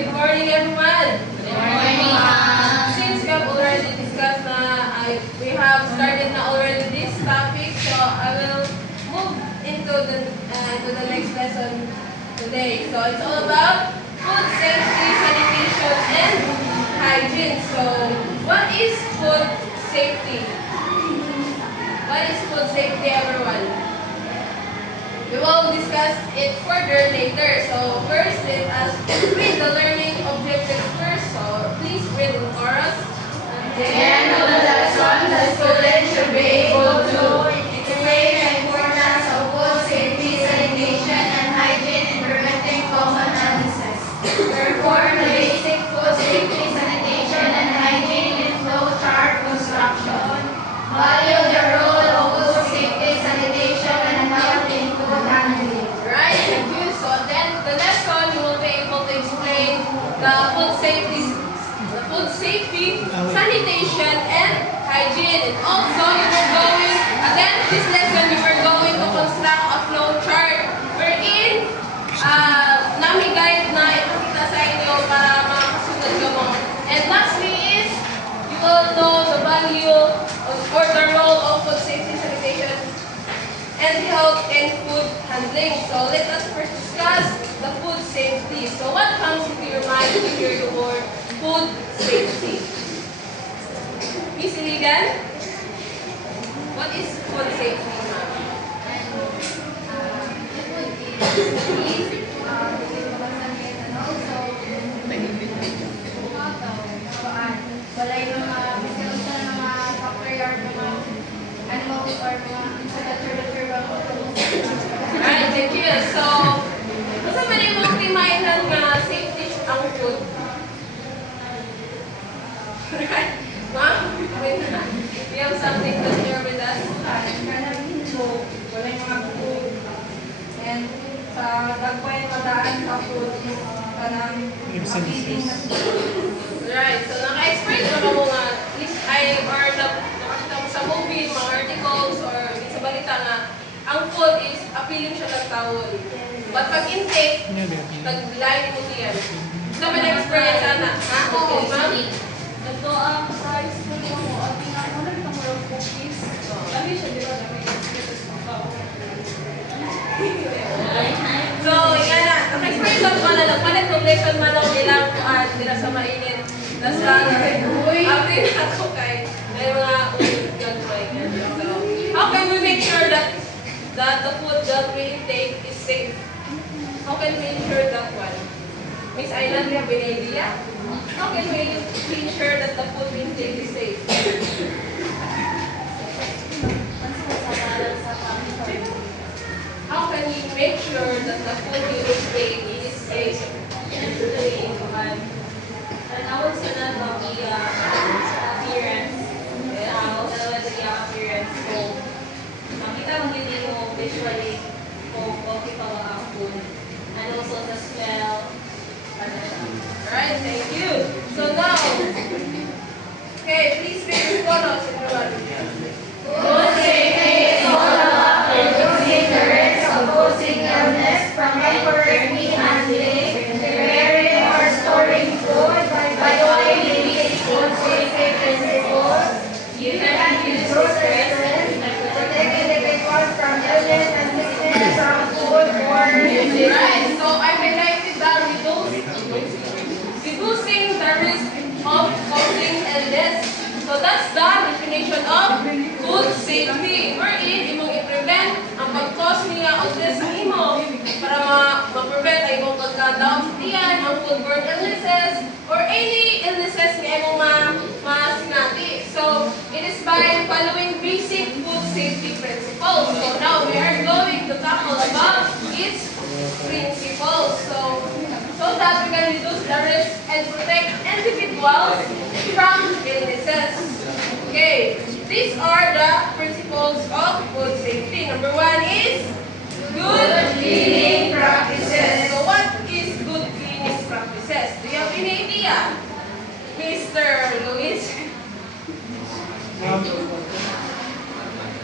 Good morning, everyone. Good morning, ma'am. Since we have already discussed we have started already this topic, so I will move into the next lesson today. So it's all about food safety, sanitation, and hygiene. So what is food safety? What is food safety, everyone? We will discuss it further later. So first, let us read the learning objectives first. So please read in chorus. At the end of the lesson, the student should be able to explain the importance of food safety, sanitation, and hygiene in preventing common illnesses. Perform the basic food safety, sanitation, and hygiene in flow chart construction. Value the role of food safety, sanitation, and health in food handling. Right, thank you. So then the lesson you will be able to explain the food safety, sanitation, and hygiene. And also you were going, again this lesson you were going to construct a flow chart wherein nami-guide na ipakita sa inyo para makasunod ka mo. And lastly is, you will know the value or the role of food safety, sanitation, and health and food handling. So let us first discuss the food safety. So what comes into your mind when you hear the word food safety? Miss Iligan, what is food safety, ma'am? Wala yung mga results na mga factory or mga animals or mga natural. Alright, thank you. So, basta man yung mga timainan nga safety ang food. Right? Ma'am, we have something to share with us. Wala yung mga food. And sa dagway madaan sa food is kanang makiling na Right, so naka-experience ba mo nga, nakakita mo sa movie, mga articles, or sa balita nga, ang food is appealing siya ng tawon. But pag intake, nag-line mo diyan. Gusto ba na-experience na? Ha? Okay, ma'am? Ito ang sa school mo, at tingnan mo na itong mga cookies. Dami siya, di ba? Dami experience mo ka. So, yan na. Naka-experience ako na lang. Palit ng lesson man ako nila sa mainit. Nasa, apin ako kay may mga gagawin. So, how can we make sure that the food that we intake is safe? How can we ensure that one? Miss Ayla, do you have any idea? How can we ensure that the food we intake is safe? How can we make sure that the food we intake is safe? Tinawag sila ng appearance. Appearance ko. Makita mo hindi mo visually kung okay pa ba ang food. And also the smell. Alright, thank you. So now, okay, please read the photos, everyone. food safety is all about reducing the risk of causing illness from incorrectly handling, preparing, or storing food by following these food safety principles. You can use restrictions to protect individuals from illness and sickness from food or usage. Right, so I highlighted that reducing the risk of causing illness. So that's the definition of food safety. Wherein, imong i-prevent ang pag-cause niya illness sa imo para ma-prevent ay imong pagka-down sa tiyan, ang foodborne illnesses, or any illnesses nga imong masinati. So, it is by following basic food safety principles. So now we are going to tackle about its principles. So that we can reduce the risk and protect individuals from illnesses. Okay, these are the principles of food safety. Number one is good cleaning practices. So what is good cleaning practices? Do you have any idea? Mr. Luis?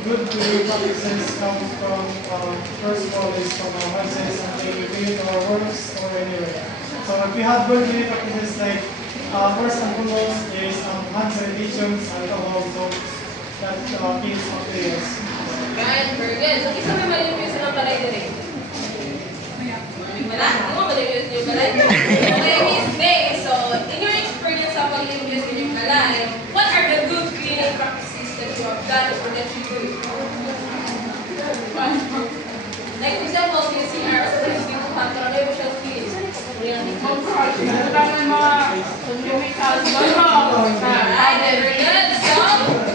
Good cleaning practices comes from, first of all, is from our houses and daily routine, our works, or anywhere. So if we have good cleaning practices like first and foremost is hand sanitation, alcohol, soap, that kills bacteria. Right, very good. So, isa may malinis ng balay din eh. Wala? Hindi mo malinis yung balay? Okay, Miss May. So, in your experience sa paglinis ng yung balay, what are the good cleaning practices that you have done or that you do? Like, for example, CCR, sa tayo dito pa, pero may siya clean. Alright, very good. So,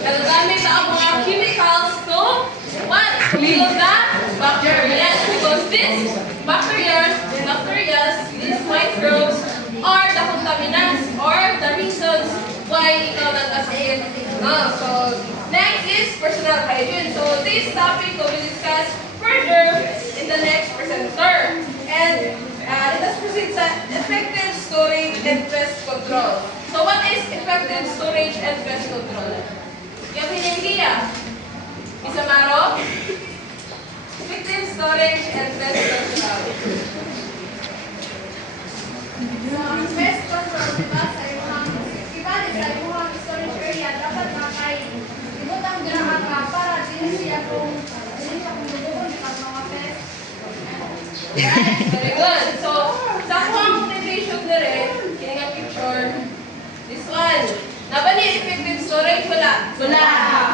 nagagamit na ang mga chemicals to what? Kill the bacteria. Because these bacteria, these microbes, are the contaminants or the reasons why ikaw nag-asay. So, next is personal hygiene. So, this topic will be discussed further in the next presenter. And let us proceed sa effective storage and pest control. So, what is effective storage and pest control? Yung piniliya. Isa Maro? Effective storage and pest control. So, ang pest control, diba, sa imuhang storage area, dapat makay ibutang dira ka para din siya kung lubukon sa mga pest. Very good. So, sa akong motivation dire, kining nga picture, this one. Nabali effective storage? Wala. Wala.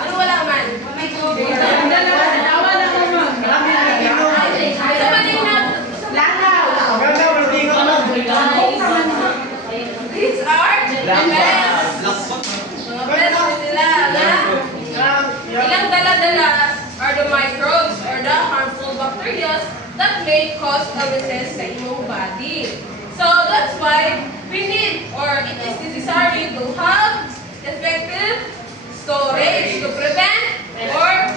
Ano wala man? May tubig. Nabali na. These are the best. Mga best sila. Ilang dala-dala are the microbes or the harmful bacteria that may cause illnesses sa imong body. So that's why we need or it is necessary to have effective storage to prevent or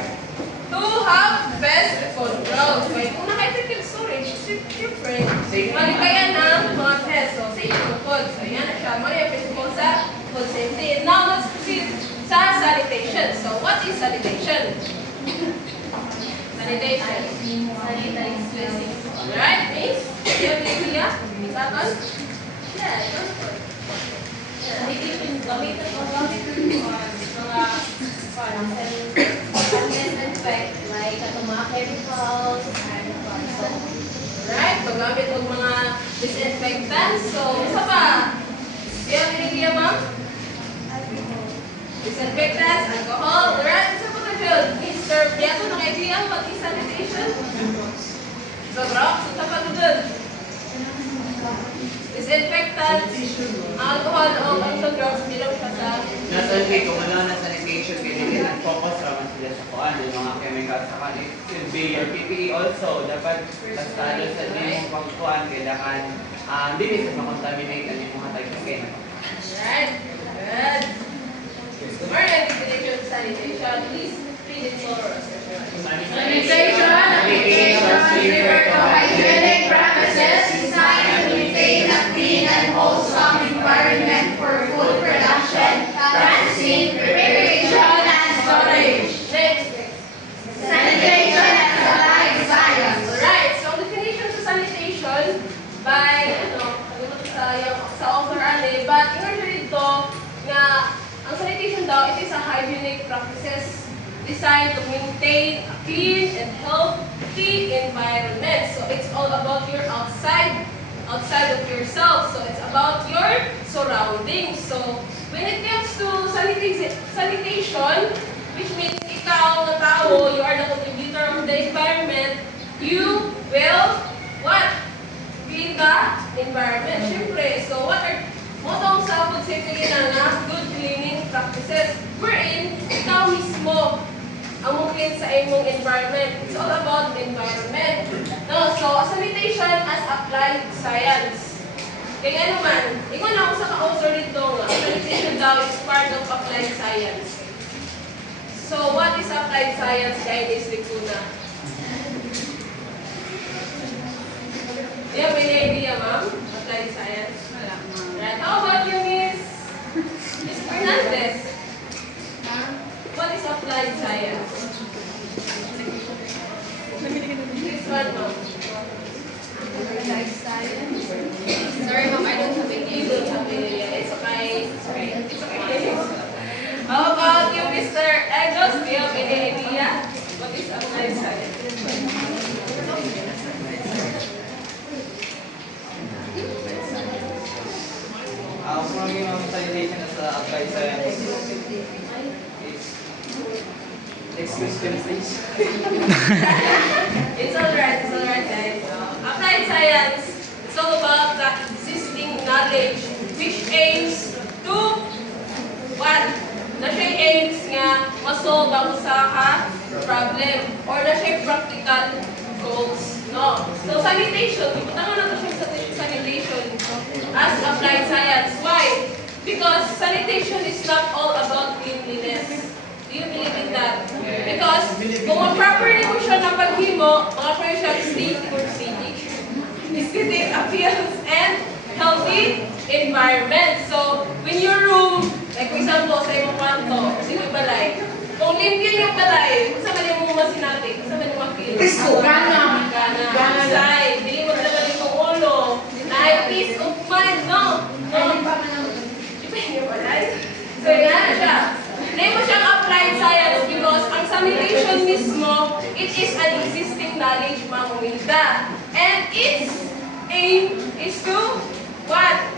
to have pest control. So kung naka-effective storage, siyempre, malikayan ang mga pest. So safe yung food. So yan na siya. Mga principle sa food safety. Now let's proceed sa sanitation. So what is sanitation? Sanitation. Alright, Miss? Do you have any idea? Miss Aton? Yeah, go for it. Gamitan o mga disinfect like itong mga chemicals and so. Alright, paggamit ng mga disinfectants. So, isa pa? Do you have any idea, ma'am? Disinfectants, alcohol. Alright, isa pa na yun. Mr. Biato, naka-idea what is sanitation? So, bro, isa pa na yun. Disinfectants, alcohol, o also drugs, bilang siya sa... Nasa way, kung ano na sanitation, kailangan nag-focus naman sila sa kuan, yung mga chemicals sa kanil. Your PPE also, dapat estado sa din yung pagkuhan, kailangan hindi sa makontaminate ang yung mga type of skin. Alright, good. More definition of sanitation. Please read it for us. Sanitation, refer to hygienic practices designed to maintain a clean and wholesome environment for food production, processing, preparation, and storage. Next. Sanitation as applied science. Alright, so definition sa sanitation by, sa author Ale, but in order dito, nga, ang sanitation daw, it is a hygienic practices designed to maintain a clean and healthy environment. So it's all about your outside of yourself. So it's about your surroundings. So when it comes to sanitation, which means ikaw na tao, you are the contributor of the environment, you will what? Clean the environment. Siyempre, so what are motong sa food safety na good cleaning practices wherein ikaw mismo ang mungkin sa imong environment. It's all about the environment. No, so sanitation as applied science. Kaya ano man, ikaw na ako sa ka-author dito nga, sanitation daw is part of applied science. So what is applied science kay Miss Ricuna? Do you have any idea, ma'am? Applied science? Right. How about you, Miss Fernandez? What is applied science? This one, ma'am. Applied science. Sorry, for yung sanitation as applied science is excuse them please. It's alright, guys. Applied science, it's all about the existing knowledge which aims to what? Na siya aims nga masolve ang usa ka problem or na siya practical goals. No? So sanitation, ibutangan na siya sa sanitation as applied science. Why? Because sanitation is not all about cleanliness. Do you believe in that? Because kung ma-properly mo siya na paghimo, mga siya aesthetic appearance and healthy environment. So, when your room, like for example, sa imong kwarto, sa imong balay, kung limpyo yung balay, kung sa mali mo masinati, kung sa mali mo ma-feel. Gana. Inside. Dili mo naman yung ulo. Na peace of mind, no? Depende yung balay. So, yan siya. Name mo siyang applied science because ang sanitation mismo, it is an existing knowledge, mga kumilda. And its aim is to what?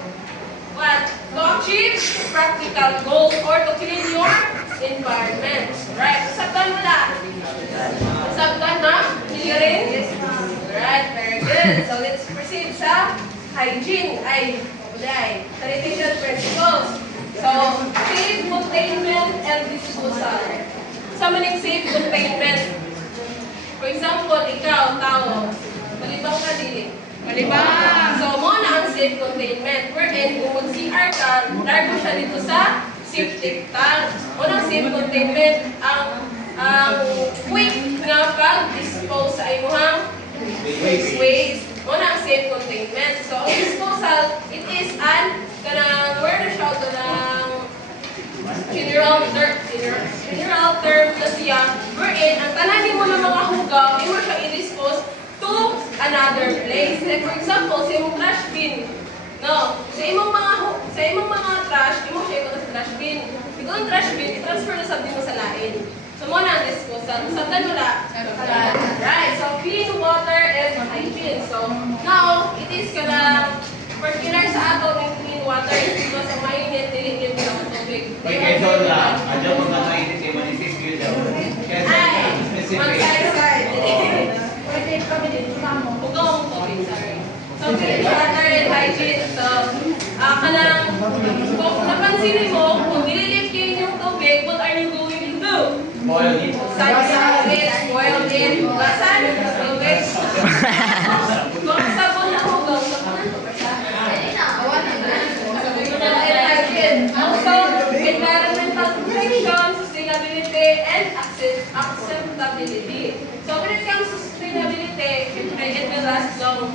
To achieve practical goals or to clean your environment. Right? Sabtan mo na. Sabtan na? Clearing? Yes. Right, very good. So let's proceed sa hygiene. Sanitation principles. So, safe containment and disposal. Sa maning safe containment. For example, ikaw, tao, malibang ka dili. Malibang! So, mo na ang safe containment. Wherein, kung mag-CR ka, largo siya dito sa septic tank. Mo na ang safe containment, ang quick nga pag-dispose sa imuhang waste. Mo na ang safe containment. So, ang disposal, it is an where na siya ito ng general term na siya, wherein, ang tananin mo ng mga hugaw, imo siya i-dispose to another place. Like for example, sa imong trash bin, no? Sa imong mga trash, imo siya ito sa trash bin. Siguro ang trash bin, i-transfer na sa mo sa lain. So, mo na ang disposal. Sabtan mo na? Right. So, clean water and hygiene. So, now, it is particular sa ato ng clean water is because ang mainit, nililip ng tubig. Kaya doon lang, adyo kung nga mainit yung manisipyo daw. Ay, side. Hugaw ang tubig, sorry. So, clean water and hygiene. So, kung napansin mo, kung nililip kayo yung tubig, what are you going to do? Boil it. Boil it. Basan? Tubig. Kung sabon na hugaw, also, environmental protection, sustainability, and acceptability. So, when it comes to sustainability, it will last long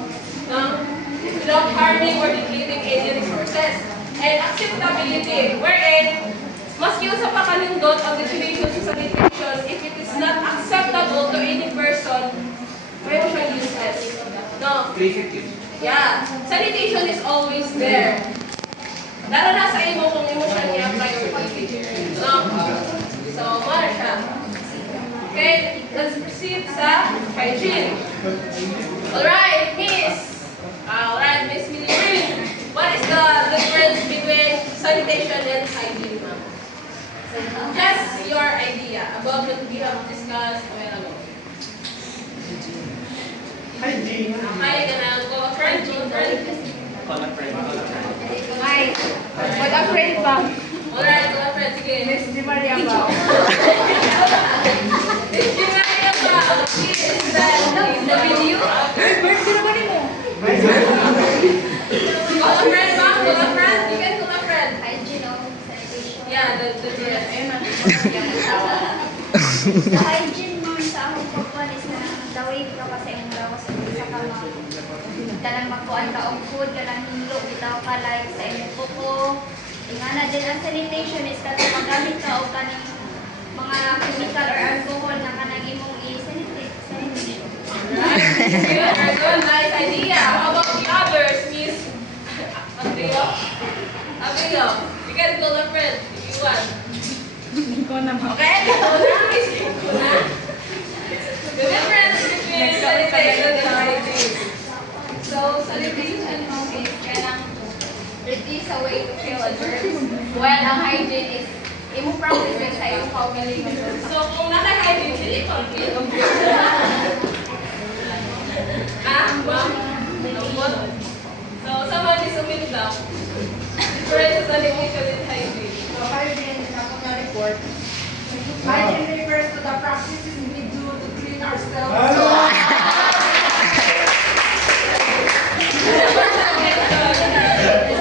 without harming or depleting any resources. And acceptability, wherein, maski sa pakanindot ang definition sa sanitation, if it is not acceptable to any person, may mo siyang useless. No? Yeah. Sanitation is always there. Lalo na sa imo kung imo siya i-apply or i-figure. No? So, mara siya. Okay, let's proceed sa hygiene. Alright, Miss Millie. What is the difference between sanitation and hygiene, ma'am? Just your idea about what we have discussed a while ago. Hygiene. Hi, go a friend. Call a friend. Ay, wala friend pa. Alright, go a friend. Sige. Miss Di Maria pa. Miss Di Maria pa. Is that the video? Bird, sino ba mo? Call a friend, ma'am. Call a friend. You can call a friend. Hygiene o sanitation. Yeah, the Sa hygiene mo sa akong pagkuhan is na dawig ka pa sa imong lawas sa kama. Kanang magkuhan ka og food, kanang hilo, bitaw ka like sa imong kuko. Ingana din ang sanitation is kanang magamit ka og kanang mga chemical or alcohol na kanang imong i-sanitation. Very good. Nice idea. How about the others, Miss Abigail? Abigail, you can call a friend if you want. Okay, ikaw na, Miss Kuna. The difference between sanitation and hygiene. So, sanitation is kanang it is is a way to kill a germ, while ang hygiene is imo practice sa iyong kaugalingon. So, kung naka-hygiene, hindi ko ang feel of ma'am? Lambot? So, someone is umilit daw. Difference sa definition in hygiene. So, hygiene, ako na report. Hygiene refers to the practices we do to clean ourselves.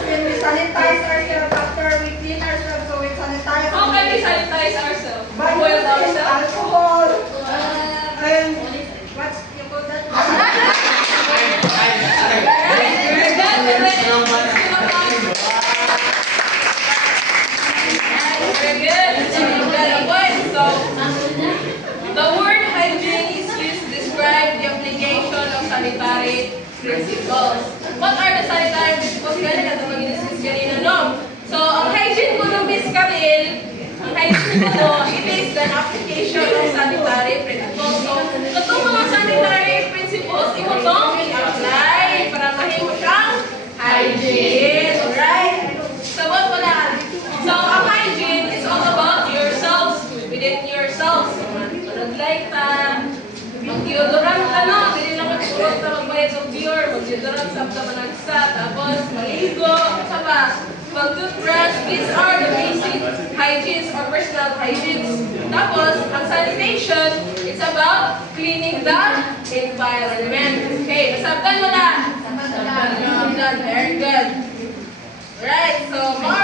When we sanitize ourselves after we clean ourselves, so we sanitize. How can we sanitize ourselves? By Boil using ourselves? alcohol. And what's you call that? Very good. So, the word hygiene is used to describe the application of sanitary principles. What are the sanitary principles? Ganyan na mag-discuss kanina, no? So, ang hygiene ko ng Miss Camille, ang hygiene ko, it is the application of sanitary principles. So, itong mga sanitary principles, imo itong i-apply para mahimo siyang hygiene. Alright? Sabot ko na. So, ang hygiene is all about yourselves, within yourselves. Mag-like ta, mag-deodorant ka, no? Hindi lang mag-deodorant ka, magbayad ng pure, mag-deodorant sa managsa, tapos maligo, sa ba? Mag-toothbrush. These are the basic hygienes or personal hygienes. Tapos, ang sanitation, it's about cleaning the environment. Okay, nasabtan mo na? Nasabtan. Very good. Right, so mga